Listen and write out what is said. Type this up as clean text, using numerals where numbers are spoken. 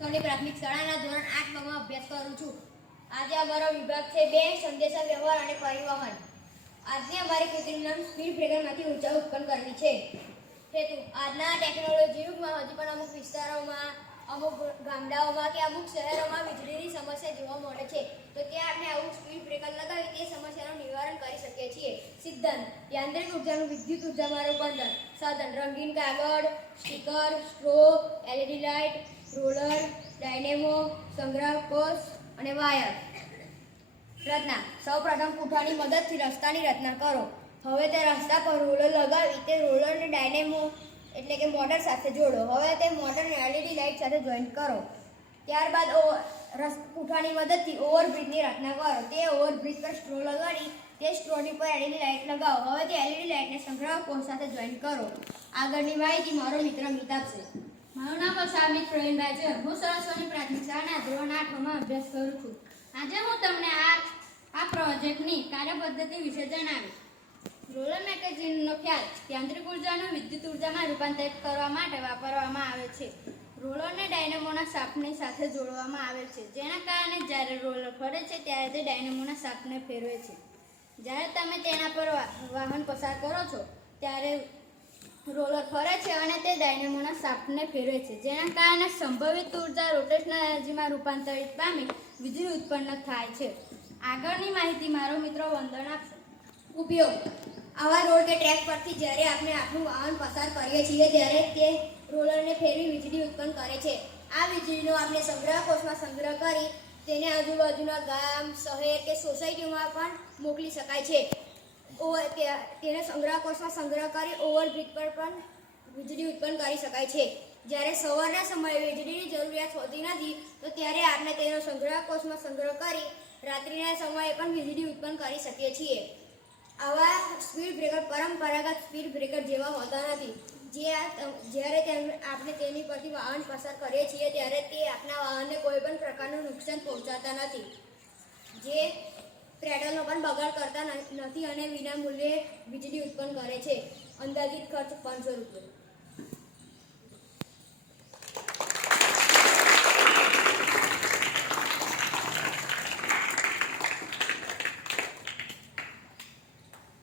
પ્રાથમિક શાળાના ધોરણ 8 માં અભ્યાસ કરું છું। આજે અમારો વિભાગ છે બેંક, સંદેશા વ્યવહાર અને પરિવહન। આજની અમારી કૃતિનું સ્પીડ બ્રેકરમાંથી ઊર્જા ઉત્પન્ન કરવી છે। હેતુ: આજના ટેકનોલોજી યુગમાં હજી પણ અમુક વિસ્તારોમાં, અમુક ગામડાઓમાં કે અમુક શહેરોમાં વીજળીની સમસ્યા જોવા મળે છે, તો ત્યાં આપણે આવું સ્પીડ બ્રેકર લગાવી તે સમસ્યાનું નિવારણ કરી શકીએ છીએ। સિદ્ધાંત: યાંત્રિક ઉર્જાનું વિદ્યુત ઉર્જામાં રૂપાંતર। સાધન: રંગીન કાગળ, sticker, straw, LED light, roller, dynamo, સંગ્રાહક કોષ અને વાયર। રચના: સૌપ્રથમ પૂંઠાની મદદથી રસ્તાની રચના કરો। હવે તે રસ્તા પર રોલર લગાવી તે રોલરને ડાયનેમો એટલે કે મોટર સાથે જોડો। હવે તે મોટરને એલઈડી લાઇટ સાથે જોઈન્ટ કરો। ત્યારબાદ પૂંઠાની મદદથી ઓવરબ્રિજની રચના કરો। તે ઓવરબ્રિજ પર સ્ટ્રો લગાડી તે સ્ટ્રોની પર એલઈડી લાઇટ લગાવો। હવે તે એલઈડી લાઇટને સંગ્રાહક કોષ સાથે જોઈન્ટ કરો। આગળની માહિતી મારો મિત્ર મિત આપશે। મારું નામ સામિત પ્રવીણભાઈ છે। હું સરસ્વતી પ્રાથમિક શાળાના ધોરણ 8 માં અભ્યાસ કરું છું। આજે હું તમને આ પ્રોજેક્ટની કાર્યપદ્ધતિ વિશે જણાવીશ। રોલર મેગેઝિનનો ખ્યાલ: યાંત્રિક ઉર્જાનું વિદ્યુત ઉર્જામાં રૂપાંતરિત કરવા માટે વાપરવામાં આવે છે। રોલરને ડાયનેમોના શાફ્ટની સાથે જોડવામાં આવે છે, જેના કારણે જ્યારે રોલર ફરે છે ત્યારે તે ડાયનેમોના શાફ્ટને ફેરવે છે। જ્યારે તમે તેના પર વાહન પસાર કરો છો ત્યારે રોલર ફરે છે અને તે ડાયનેમોના શાફ્ટને ફેરવે છે, જેના કારણે સંભવિત ઉર્જા રોટેશનલ એનર્જીમાં રૂપાંતરિત પામી વીજળી ઉત્પન્ન થાય છે। આગળની માહિતી મારો મિત્ર વંદન આપશે। ઉપયોગ: આવા રોડ કે ટ્રેક પરથી જ્યારે આપણે આપણું વાહન પસાર કરીએ છીએ ત્યારે તે રોલરને ફેરવી વીજળી ઉત્પન્ન કરે છે। આ વીજળીનો આપણે સંગ્રહ કોષમાં સંગ્રહ કરી તેને આજુબાજુના ગામ, શહેર કે સોસાયટીમાં પણ મોકલી શકાય છે। તેને સંગ્રહ કોષમાં સંગ્રહ કરી ઓવરબ્રિજ પર પણ વીજળી ઉત્પન્ન કરી શકાય છે। જ્યારે સવારના સમયે વીજળીની જરૂરિયાત હોતી નથી તો ત્યારે આપણે તેનો સંગ્રહ કોષમાં સંગ્રહ કરી રાત્રિના સમયે પણ વીજળી ઉત્પન્ન કરી શકીએ છીએ। આવા સ્પીડ બ્રેકર પરંપરાગત સ્પીડ બ્રેકર જેવા હોતા નથી। જ્યારે આપણે તેની પરથી વાહન પસાર કરીએ છીએ ત્યારે તે આપણા વાહનને કોઈ પણ પ્રકારનું નુકસાન પહોંચાડતા નથી, જે પેટ્રોલનો પણ બગાડ કરતા નથી અને વિના મૂલ્યે વીજળી ઉત્પન્ન કરે છે। અંદાજિત ખર્ચ ₹500।